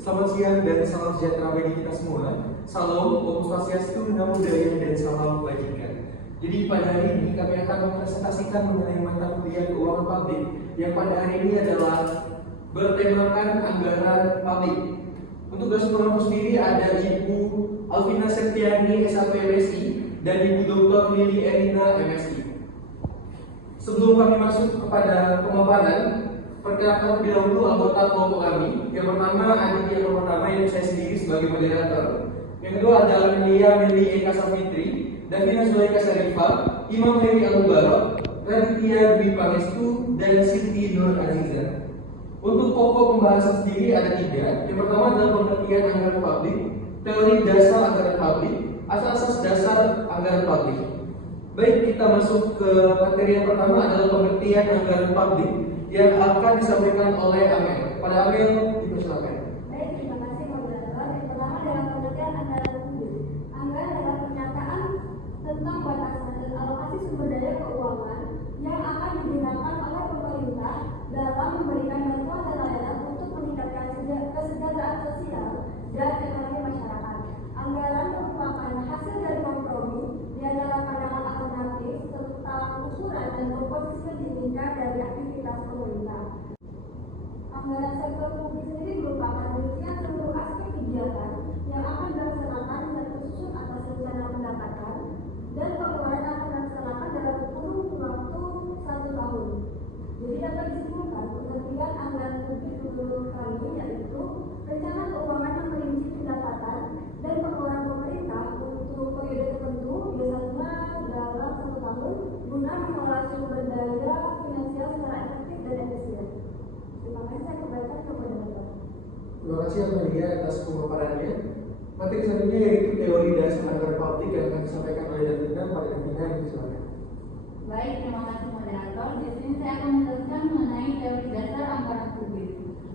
Selamat siang dan salam sejahtera bagi kita semua. Salam, Om Swastiastu, Namo Buddhaya, dan salam kebajikan. Jadi pada hari ini kami akan mempresentasikan mengenai mata kuliah keuangan publik yang pada hari ini adalah bertemakan anggaran publik. Untuk dosen program sendiri ada Ibu Alvina Septiani, SAP MSI, dan Ibu Dr. Lili Erina, MSI. Sebelum kami masuk kepada pemaparan, perkenalkan terlebih dahulu anggota kelompok kami. Yang pertama, yang pertama yang saya sendiri sebagai moderator. Yang kedua adalah Melia Meli Eka Safitri, Davina Zulaika Syarifah, Imam Heri Al-Mubarak, Raditya Dwi Pangestu, dan Siti Nur Aziza. Untuk pokok pembahasan sendiri ada 3. Yang pertama adalah pengertian anggaran publik, teori dasar anggaran publik, asas-asas dasar anggaran publik. Baik, kita masuk ke materi yang pertama adalah pengertian anggaran publik yang akan disampaikan oleh Amel. Pada Amel, dipersilakan. Baik, terima kasih moderator. Yang pertama adalah pengertian anggaran publik. Anggaran adalah pernyataan tentang batasan dan alokasi sumber daya keuangan yang akan digunakan oleh pemerintah dalam memberikan bantuan dan layanan untuk meningkatkan kesejahteraan sosial dan ekonomi masyarakat. Anggaran merupakan hasil dari kompromi di antara pandangan alternatif tentang ukuran dan komposisi yang diinginkan dari aktivitas pemerintah. Anggaran sektor publik sendiri merupakan rincian seluruh aspek kegiatan yang akan dilaksanakan dan tersusun atas rencana pendapatan dan pengeluaran akan dilaksanakan dalam kurun waktu 1 tahun. Jadi dapat disimpulkan pengertian anggaran publik menurut kami yaitu rencana keuangan yang merinci pendapatan dan pengeluaran pemerintah untuk periode tertentu, biasanya dalam 1 tahun, guna mengelola sumber daya finansial secara efektif dan efisien. Terima kasih, saya kembalikan ke moderator. Terima kasih Amelia atas pemaparannya. Materi selanjutnya yaitu teori dasar anggaran publik yang akan disampaikan oleh Davina. Pada Davina, silakan. Baik, terima kasih moderator. Di sini saya akan menjelaskan mengenai teori dasar anggaran publik.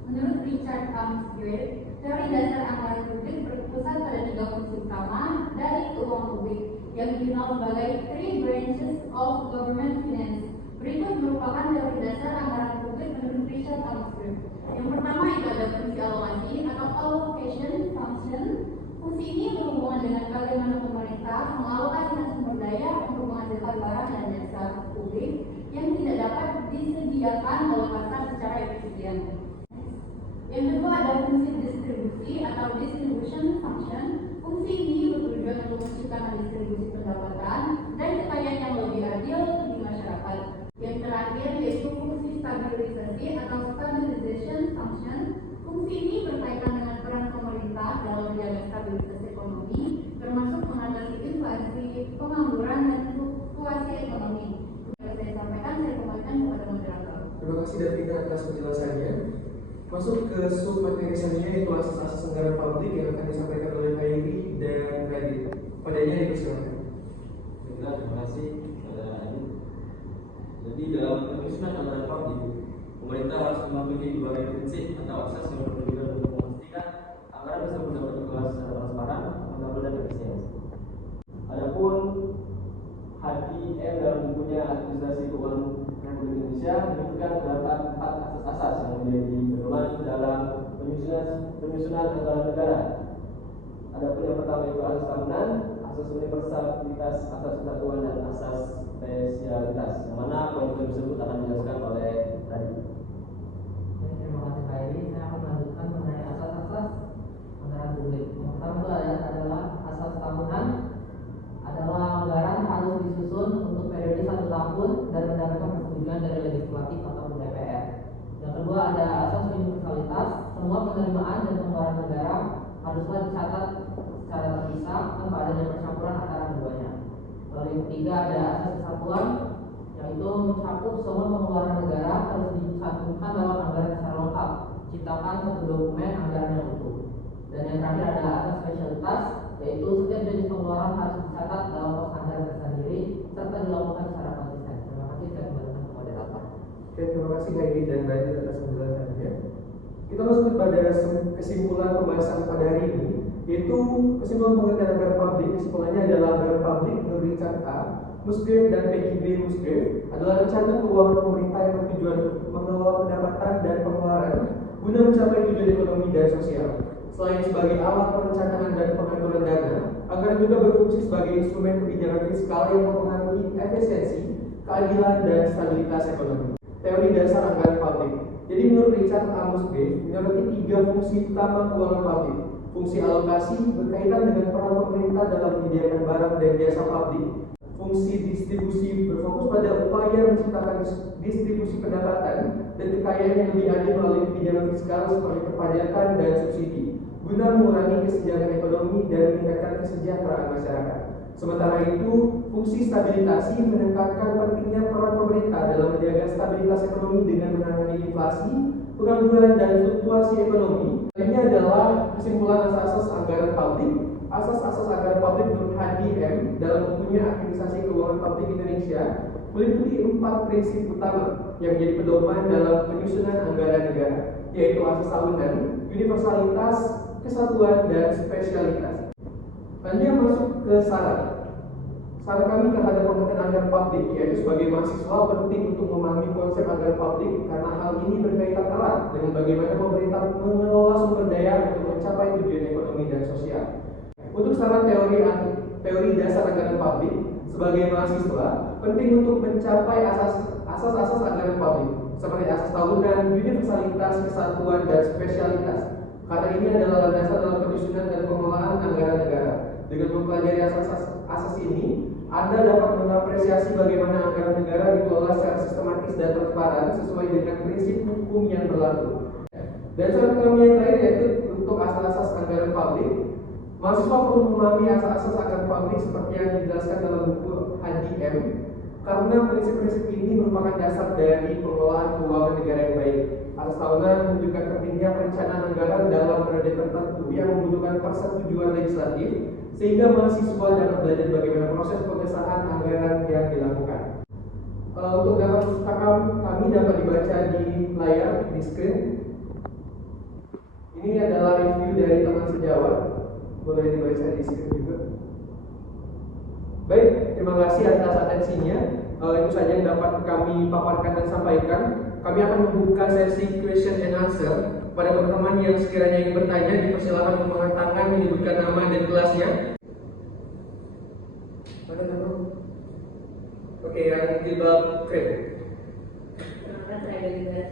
Menurut Richard Armstrong, teori dasar anggaran publik berpusat pada 3 fungsi utama dari keuangan publik yang dikenal sebagai three branches of government finance. Berikut merupakan teori dasar anggaran publik menurut Richard Armstrong. Yang pertama itu ada fungsi alokasi atau allocation function. Fungsi ini berhubungan dengan bagaimana pemerintah mengalokasikan sumber daya untuk menghasilkan barang dan jasa publik yang tidak dapat disediakan oleh pasar secara efisien. Yang kedua ada fungsi distribusi atau distribution function. Fungsi ini bertujuan untuk menciptakan distribusi pendapatan dan kekayaan yang lebih adil di masyarakat. Yang terakhir yaitu fungsi stabilisasi atau stabilization function. Fungsi ini berkaitan dengan peran pemerintah dalam menjaga stabilitas ekonomi, termasuk mengatasi inflasi, pengangguran, dan fluktuasi ekonomi. Yang saya sampaikan, saya kembalikan kepada moderator. Terima kasih Davina atas penjelasannya. Masuk ke sub materi selanjutnya yaitu asas-asas anggaran publik yang akan disampaikan oleh Hairi dan Radit. Padanya dipersilakan. Terima kasih kepada Adi. Jadi dalam penyusunan anggaran publik, pemerintah harus memiliki berbagai prinsip atau asas yang bertujuan untuk memastikan anggaran tersebut dapat dikelola secara transparan, akuntabel, dan efisien. Adapun HKM dalam bukunya Administrasi Keuangan Republik Indonesia menyebutkan terdapat 4 asas-asas yang menjadi pedoman dalam penyusunan anggaran negara. Adapun yang pertama itu asas tahunan, asas universalitas, asas kesatuan, dan asas spesialitas. Yang mana poin tersebut akan dijelaskan oleh tadi. Terima kasih Pak Edi. Saya akan melanjutkan mengenai asas-asas anggaran publik. Yang pertama adalah asas tahunan. Adalah anggaran harus disusun untuk periode 1 tahun dan mendapatkan persetujuan dari legislatif atau DPR. Yang kedua ada asas universalitas. Semua penerimaan dan pengeluaran negara haruslah dicatat secara terpisah tanpa adanya percampuran antara keduanya. Lalu yang ketiga ada asas kesatuan, yaitu mencakup semua pengeluaran negara harus disatukan dalam anggaran secara lengkap, ciptakan satu dokumen anggaran yang utuh. Dan yang terakhir ada asas spesialitas, yaitu setiap jenis pengeluaran harus dicatat dalam pos anggaran tersendiri serta dilakukan secara konsisten. Terima kasih, saya kembalikan ke moderator. Oke, terima kasih Hairi dan Radit atas penjelasannya. Kita masuk pada kesimpulan pembahasan pada hari ini, yaitu kesimpulan pengertian anggaran publik. Kesimpulannya adalah anggaran publik menurut Richard A. Musgrave dan Peggy B. Musgrave adalah rencana keuangan pemerintah yang bertujuan untuk mengelola pendapatan dan pengeluaran guna mencapai tujuan ekonomi dan sosial. Selain sebagai alat perencanaan dan pengaturan dana, anggaran juga berfungsi sebagai instrumen kebijakan fiskal yang mempengaruhi efisiensi, keadilan, dan stabilitas ekonomi. Teori dasar anggaran publik. Jadi menurut Richard Amos B, menyoroti 3 fungsi utama keuangan publik. Fungsi alokasi berkaitan dengan peran pemerintah dalam menyediakan barang dan jasa publik. Fungsi distribusi berfokus pada upaya menciptakan distribusi pendapatan dan kekayaan yang lebih adil melalui kebijakan fiskal seperti perpajakan dan subsidi, guna mengurangi kesenjangan ekonomi dan meningkatkan kesejahteraan masyarakat. Sementara itu, fungsi stabilisasi menekankan pentingnya peran pemerintah dalam menjaga stabilitas ekonomi dengan menangani inflasi, pengangguran, dan fluktuasi ekonomi. Ini adalah kesimpulan asas-asas anggaran publik. Asas-asas anggaran publik menurut HDM dalam bukunya Administrasi Keuangan Publik Indonesia meliputi 4 prinsip utama yang menjadi pedoman dalam penyusunan anggaran negara, yaitu asas tahunan, universalitas, kesatuan, dan spesialitas. Lanjut masuk ke saran. Saran kami terhadap pengertian anggaran publik, yaitu sebagai mahasiswa penting untuk memahami konsep anggaran publik karena hal ini berkaitan erat dengan bagaimana pemerintah mengelola sumber daya untuk mencapai tujuan ekonomi dan sosial. Untuk saran teori dasar anggaran publik, sebagai mahasiswa penting untuk mencapai asas-asas anggaran publik seperti asas tahunan, universalitas, kesatuan, dan spesialitas. Karena ini adalah landasan dalam penyusunan dan pengelolaan anggaran negara. Dengan mempelajari asas ini, Anda dapat mengapresiasi bagaimana anggaran negara dikelola secara sistematis dan transparan sesuai dengan prinsip hukum yang berlaku. Dan saran kami yang terakhir yaitu untuk asas-asas anggaran publik. Mahasiswa perlu memahami asas-asas anggaran publik seperti yang dijelaskan dalam buku HDM, karena prinsip-prinsip ini merupakan dasar dari pengelolaan keuangan negara yang baik. Asas tahunan menunjukkan pentingnya perencanaan anggaran dalam periode tertentu yang membutuhkan persetujuan legislatif, sehingga mahasiswa dapat belajar bagaimana proses pengesahan anggaran yang dilakukan. Untuk daftar peserta kami dapat dibaca di layar, di screen. Ini adalah review dari teman sejawat, boleh dibaca di screen juga. Baik, terima kasih atas atensinya. Itu saja yang dapat kami paparkan dan sampaikan. Kami akan membuka sesi question and answer. Pada teman-teman yang sekiranya ingin bertanya, dipersilakan untuk mengangkat tangan, menyebutkan nama dan kelasnya. Mana nama? Oke, yang jilbab krem. Perkenalkan, saya dari Garis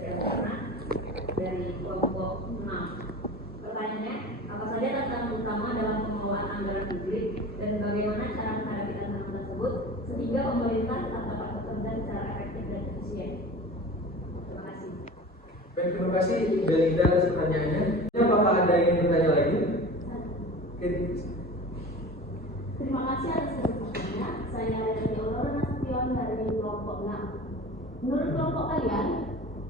dari kelompok 6. Pertanyaannya, apa saja tantangan utama dalam pengelolaan anggaran publik dan bagaimana cara menghadapi tantangan tersebut sehingga pemerintah tetap dapat bekerja secara efektif dan efisien? Terima kasih. Baik, terima kasih Belinda atas pertanyaannya. Apakah ada yang ingin bertanya lagi? Oke. Terima kasih atas kesempatannya. Saya dari Aurora Nasution dari kelompok 6. Menurut kelompok kalian,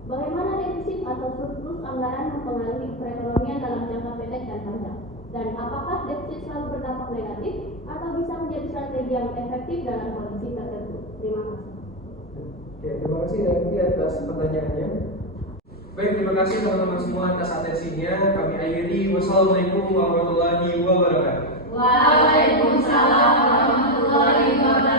bagaimana defisit atau surplus anggaran mempengaruhi perekonomian dalam jangka pendek dan panjang? Dan apakah defisit selalu berdampak negatif atau bisa menjadi strategi yang efektif dalam kondisi tertentu? Terima kasih. Oke, terima kasih Devi atas pertanyaannya. Baik, terima kasih teman-teman semua atas atensinya. Kami akhiri. Wassalamualaikum warahmatullahi wabarakatuh. Waalaikumsalam warahmatullahi wabarakatuh.